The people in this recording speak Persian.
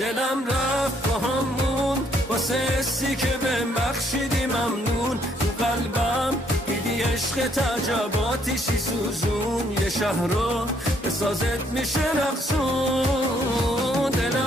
دلم رفت با همون واسه حسی که بهم بخشیدی ممنون. تو قلبم دیدی عشق عجباتیشی سوزون. یه شهر رو به سازت میشه رقصون. دلم